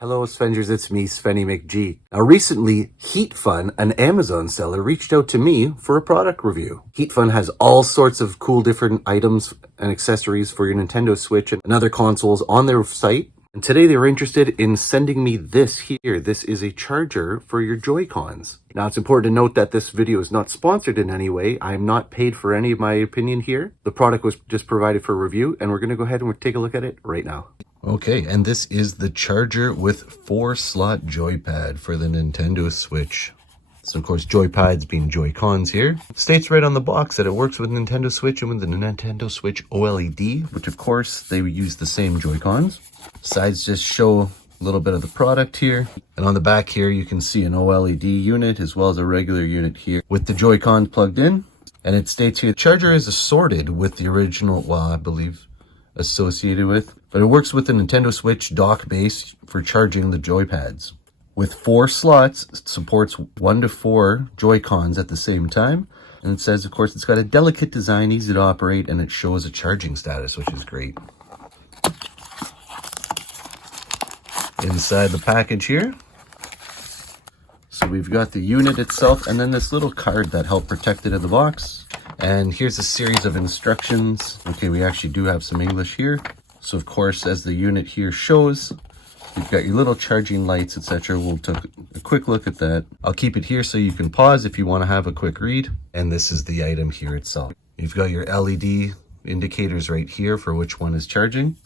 Hello, Svenny it's me, Svenny McG. Now, recently, HEATFUN, an Amazon seller, reached out to me for a product review. HEATFUN has all sorts of cool different items and accessories for your Nintendo Switch and other consoles on their site. And today they were interested in sending me this here. This is a charger for your Joy-Cons. Now, it's important to note that this video is not sponsored in any way. I'm not paid for any of my opinion here. The product was just provided for review, and we're going to go ahead and take a look at it right now. Okay, and this is the charger with 4-slot joypad for the Nintendo Switch. So, of course, joypads being Joy-Cons here. It states right on the box that it works with Nintendo Switch and with the Nintendo Switch OLED, which, of course, they use the same Joy-Cons. Sides just show a little bit of the product here. And on the back here, you can see an OLED unit as well as a regular unit here with the Joy-Cons plugged in. And it states here, the charger is assorted with the original, well, I believe, associated with, but it works with the Nintendo Switch dock base for charging the joypads. With 4 slots, it supports 1 to 4 Joy-Cons at the same time. And it says, of course, it's got a delicate design, easy to operate, and it shows a charging status, which is great. Inside the package here, so we've got the unit itself and then this little card that helped protect it in the box. And here's a series of instructions. Okay, we actually do have some English here. So of course, as the unit here shows, you've got your little charging lights, etc. We'll take a quick look at that. I'll keep it here so you can pause if you want to have a quick read. And this is the item here itself. You've got your LED indicators right here for which one is charging.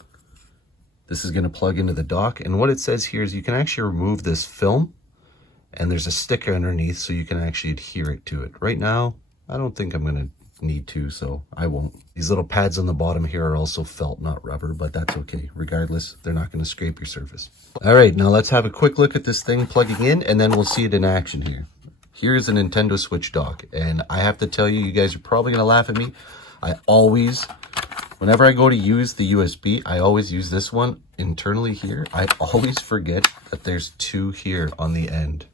This is going to plug into the dock. And what it says here is you can actually remove this film. And there's a sticker underneath so you can actually adhere it to it. Right now, I don't think I'm going to need to, so I won't. These little pads on the bottom here are also felt, not rubber, but that's okay. Regardless, they're not going to scrape your surface. All right, now let's have a quick look at this thing plugging in, and then we'll see it in action here. Here's a Nintendo Switch dock, and I have to tell you, you guys are probably going to laugh at me. Whenever I go to use the USB, I always use this one internally here. I always forget that there's 2 here on the end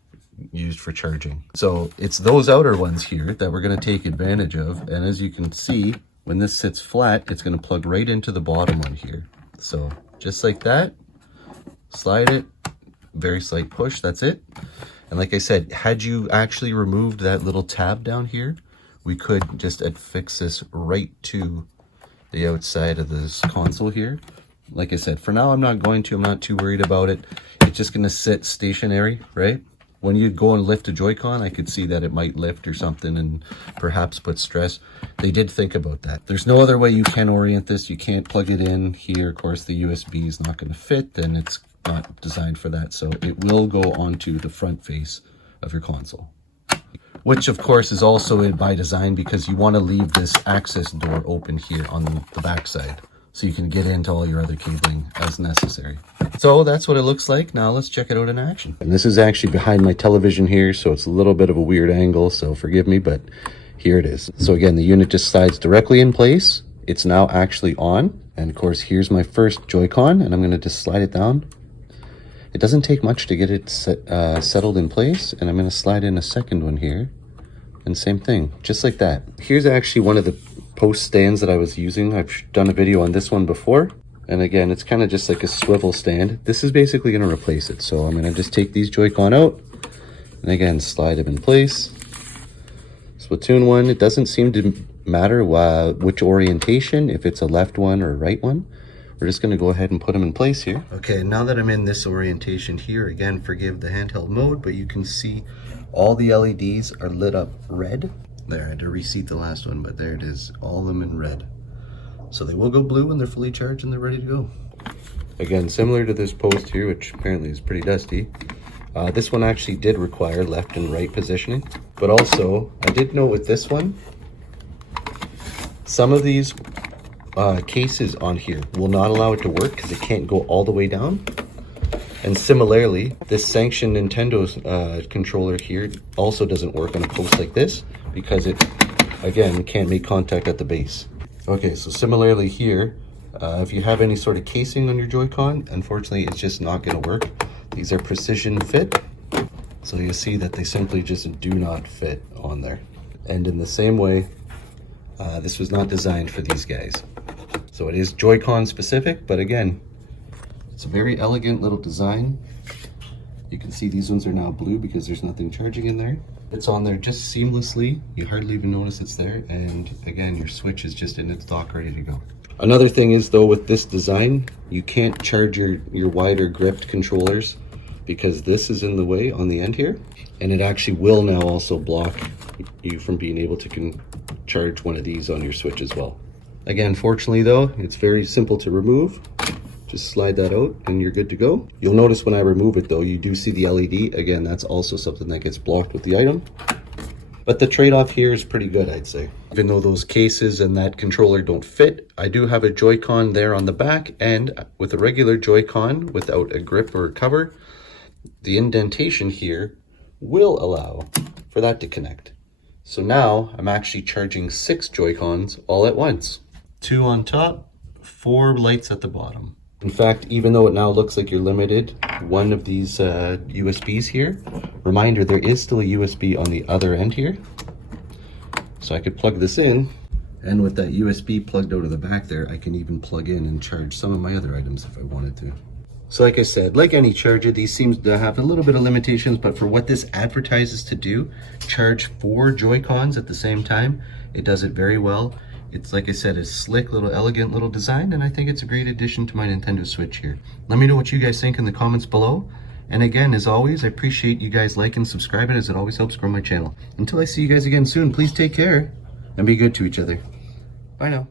used for charging. So it's those outer ones here that we're going to take advantage of. And as you can see, when this sits flat, it's going to plug right into the bottom one here. So just like that, slide it, very slight push, that's it. And like I said, had you actually removed that little tab down here, we could just affix this right to the outside of this console here. Like I said, for now, I'm not too worried about it. It's just going to sit stationary, right? When you go and lift a Joy-Con, I could see that it might lift or something and perhaps put stress. They did think about that. There's no other way you can orient this. You can't plug it in here. Of course, the USB is not going to fit, and it's not designed for that. So it will go onto the front face of your console, which of course is also by design because you want to leave this access door open here on the back side, so you can get into all your other cabling as necessary. So that's what it looks like. Now let's check it out in action. And this is actually behind my television here, so it's a little bit of a weird angle, so forgive me, but here it is. So again, the unit just slides directly in place. It's now actually on. And of course, here's my first Joy-Con, and I'm going to just slide it down. It doesn't take much to get it settled in place, and I'm going to slide in a second one here. And same thing, just like that. Here's actually one of the post stands that I was using. I've done a video on this one before. And again, it's kind of just like a swivel stand. This is basically going to replace it. So I'm going to just take these Joy-Con out and again, slide them in place. Splatoon one, it doesn't seem to matter which orientation, if it's a left one or a right one. We're just going to go ahead and put them in place here. Okay, now that I'm in this orientation here, again, forgive the handheld mode, but you can see all the LEDs are lit up red. There, I had to reseat the last one, but there it is, all of them in red. So they will go blue when they're fully charged and they're ready to go. Again, similar to this post here, which apparently is pretty dusty. This one actually did require left and right positioning. But also, I did note with this one, some of these cases on here will not allow it to work because it can't go all the way down. And similarly, this sanctioned Nintendo controller here also doesn't work on a post like this because it, again, can't make contact at the base. Okay, so similarly here, if you have any sort of casing on your Joy-Con, unfortunately, it's just not going to work. These are precision fit, so you see that they simply just do not fit on there. And in the same way, this was not designed for these guys. So it is Joy-Con specific, but again, It's a very elegant little design. You can see these ones are now blue because there's nothing charging in there. It's on there just seamlessly. You hardly even notice it's there. And again, your switch is just in its dock ready to go. Another thing is though, with this design, you can't charge your wider gripped controllers because this is in the way on the end here. And it actually will now also block you from being able to charge one of these on your switch as well. Again, fortunately though, it's very simple to remove. Just slide that out and you're good to go. You'll notice when I remove it though, you do see the LED. Again, that's also something that gets blocked with the item. But the trade-off here is pretty good, I'd say. Even though those cases and that controller don't fit, I do have a Joy-Con there on the back, and with a regular Joy-Con without a grip or a cover, the indentation here will allow for that to connect. So now I'm actually charging 6 Joy-Cons all at once. 2 on top, 4 lights at the bottom. In fact, even though it now looks like you're limited, one of these USBs here, reminder, there is still a USB on the other end here. So I could plug this in, and with that USB plugged out of the back there, I can even plug in and charge some of my other items if I wanted to. So like I said, like any charger, these seem to have a little bit of limitations, but for what this advertises to do, charge 4 Joy-Cons at the same time, it does it very well. It's, like I said, a slick little elegant little design, and I think it's a great addition to my Nintendo Switch here. Let me know what you guys think in the comments below. And again, as always, I appreciate you guys liking and subscribing, as it always helps grow my channel. Until I see you guys again soon, please take care and be good to each other. Bye now.